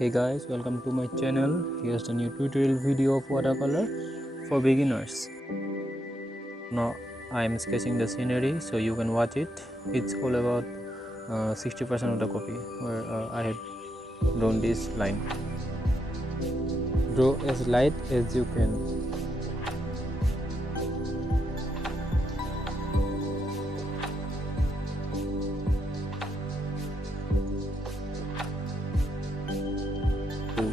Hey guys, welcome to my channel. Here's the new tutorial video of watercolor for beginners. Now I am sketching the scenery so you can watch it. It's all about 60% of the copy where I have drawn this line. Draw as light as you can.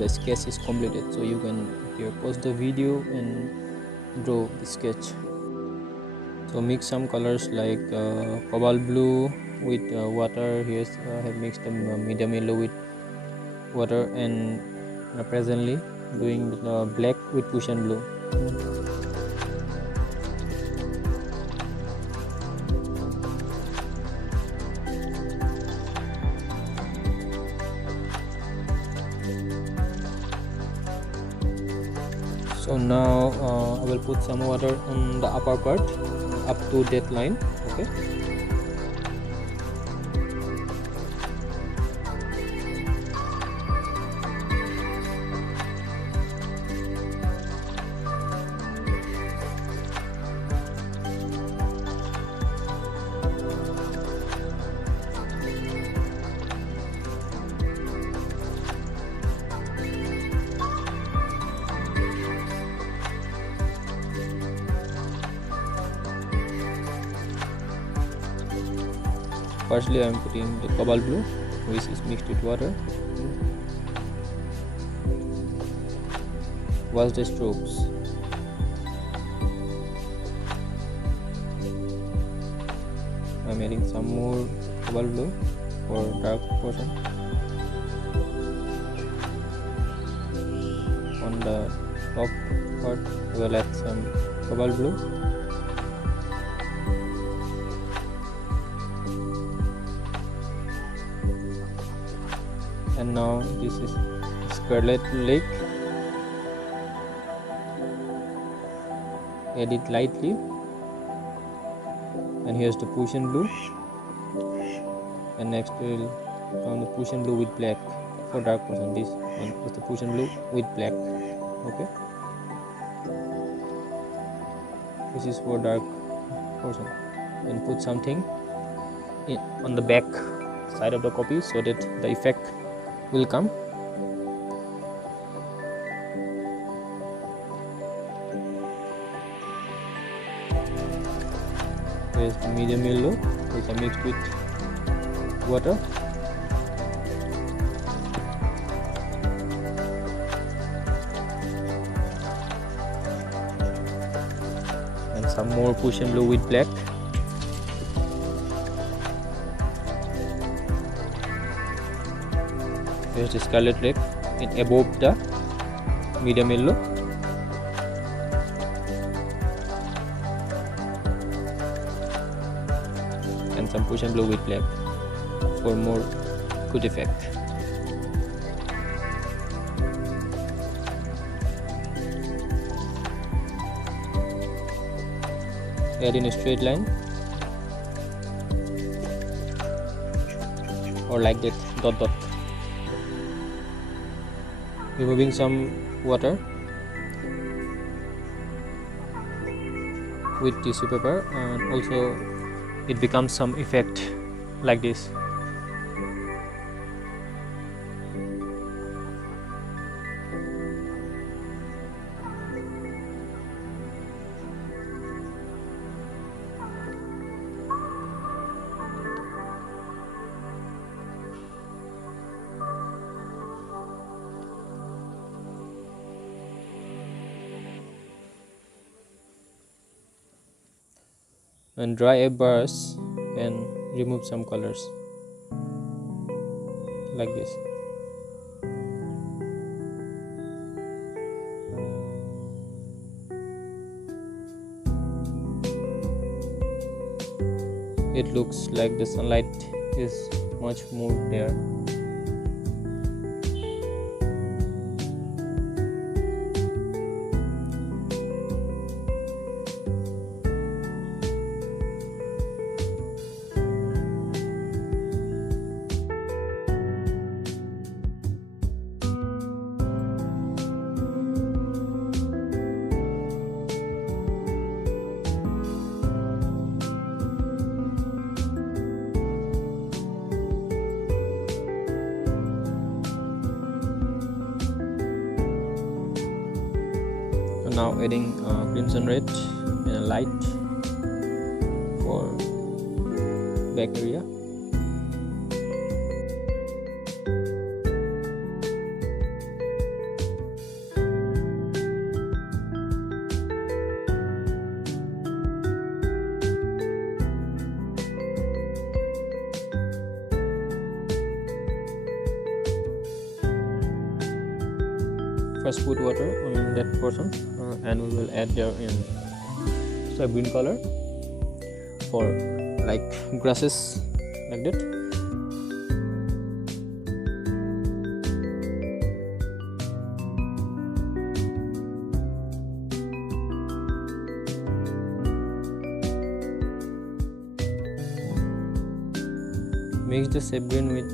The sketch is completed, so you can here pause the video and draw the sketch. So mix some colors like cobalt blue with water. Here I have mixed the medium yellow with water, and presently doing the black with Prussian blue. So now I will put some water on the upper part up to that line. Okay. Firstly, I am putting the cobalt blue, which is mixed with water. Watch the strokes. I am adding some more cobalt blue for dark portion. On the top part, I will add some cobalt blue. And now this is Scarlet Lake. Add it lightly, and here's the Prussian blue, and next we will come the Prussian blue with black for dark portion. This one is the Prussian blue with black. Okay, this is for dark portion. And put something on the back side of the copy so that the effect will come. Here's the medium yellow, which I mixed with water. And some more Prussian blue with black. Here's the Scarlet Lake in above the medium yellow. And some Prussian blue with black for more good effect. Add in a straight line or like that, dot dot. Removing some water with tissue paper, and also it becomes some effect like this. And dry a brush and remove some colors like this. It looks like the sunlight is much more there. Now adding crimson red and a light for back area. First put water on that portion and we will add there in sap green color for like grasses like that. Mix the sap green with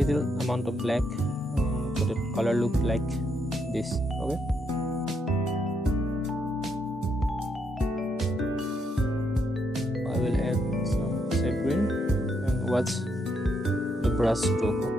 little amount of black so that color looks like this. Okay, I will add some sap green and watch the brush stroke.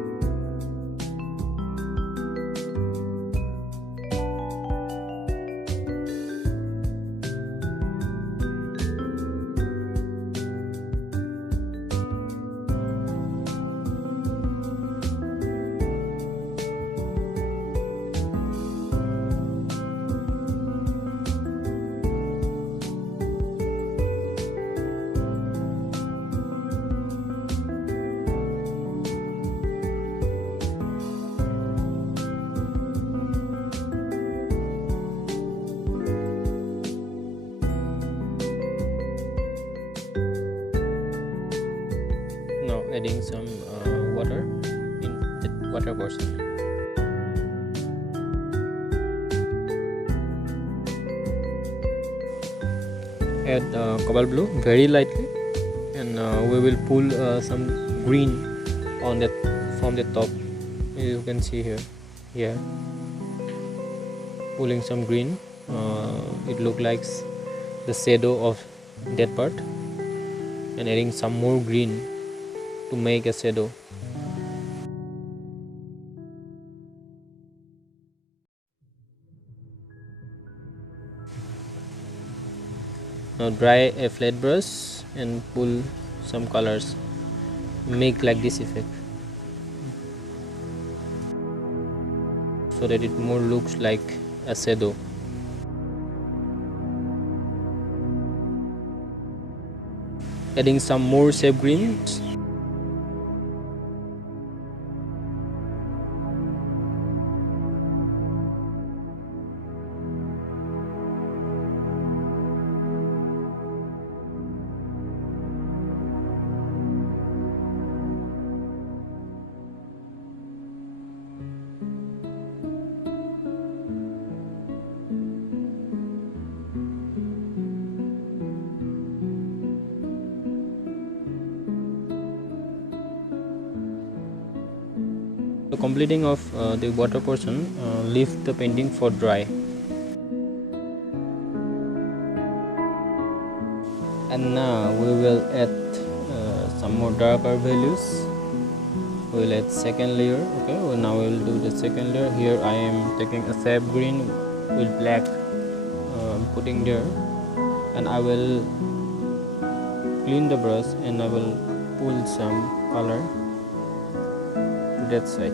Now adding some water in the water portion. Add cobalt blue very lightly, and we will pull some green on that from the top. You can see here pulling some green. It looks like the shadow of that part, and adding some more green to make a shadow. Now dry a flat brush and pull some colors, make like this effect so that it more looks like a shadow. Adding some more sap greens. The completing of the water portion, leave the painting for dry. And now we will add some more darker values. We will add second layer. Okay, well, now we will do the second layer. Here I am taking a sap green with black, putting there, and I will clean the brush and I will pull some color to that side.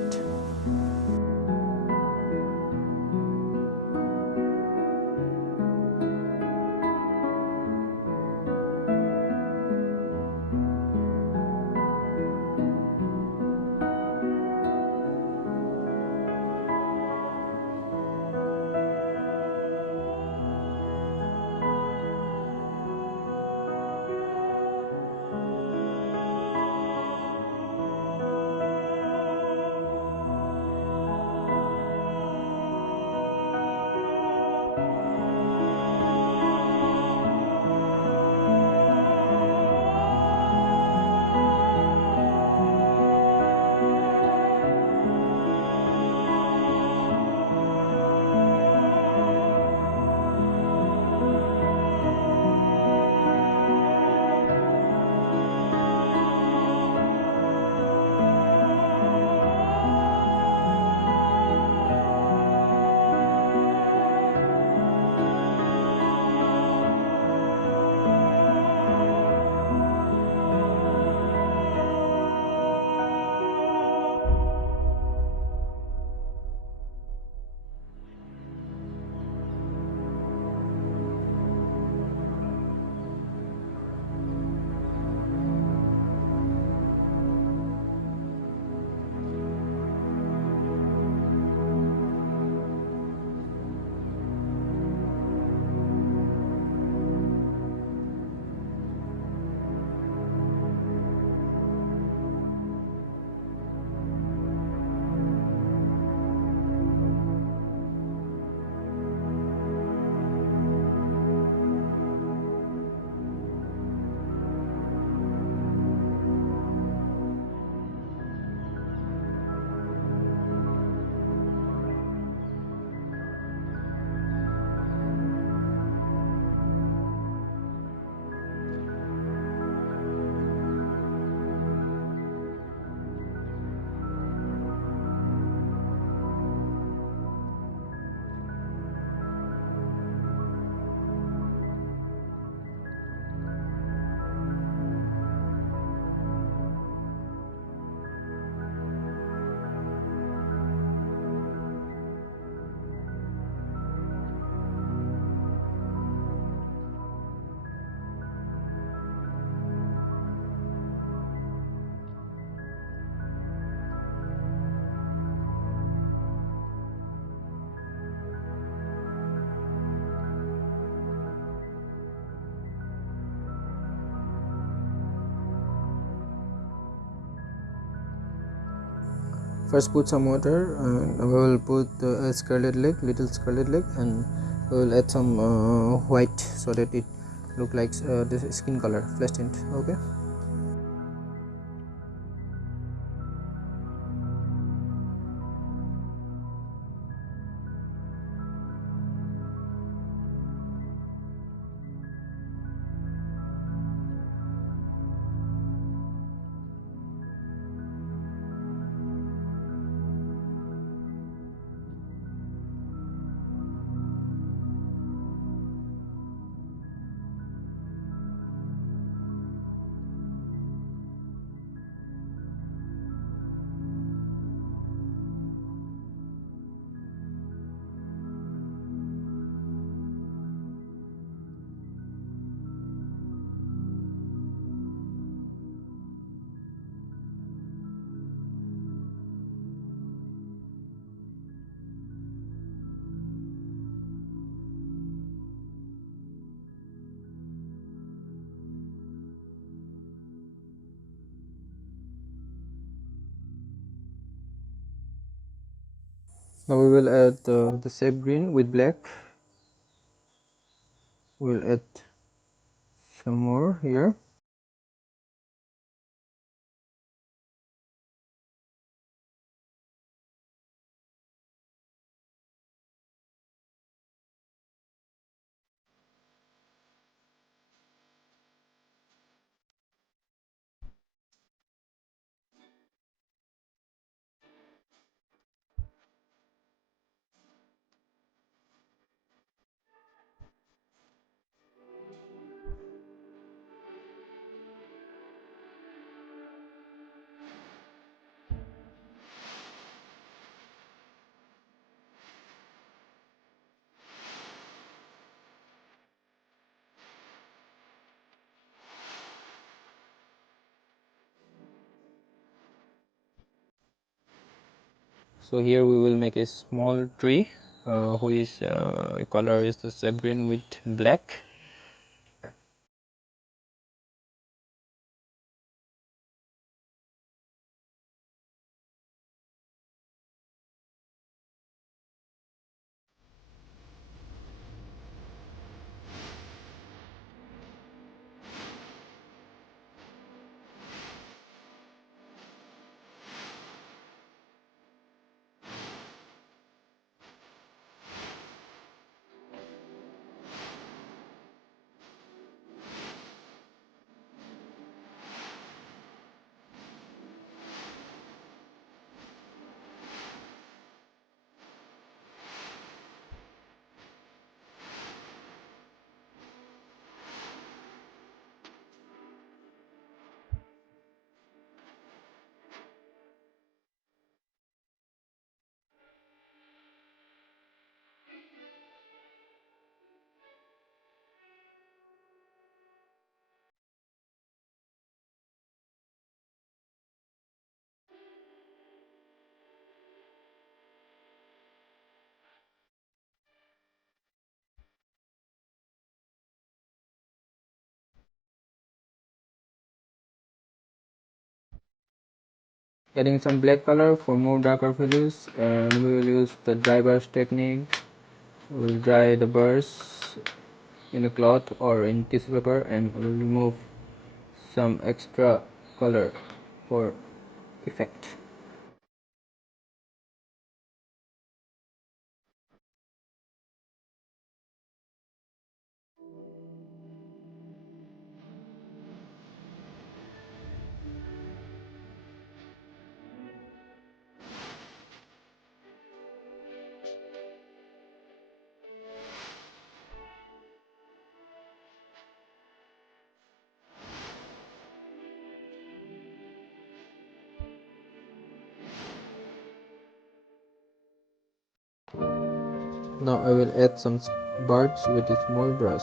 First put some water, and we will put a scarlet leg, little scarlet leg, and we will add some white so that it look like the skin color, flesh tint. Okay. Now we will add the sap green with black. We'll add some more here. So here we will make a small tree whose color is the sap green with black. Adding some black color for more darker values, and we will use the dry brush technique. We will dry the brush in a cloth or in tissue paper, and we will remove some extra color for effect. Now I will add some birds with a small brush.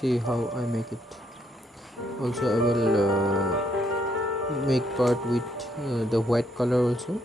See how I make it. Also I will make part with the white color also.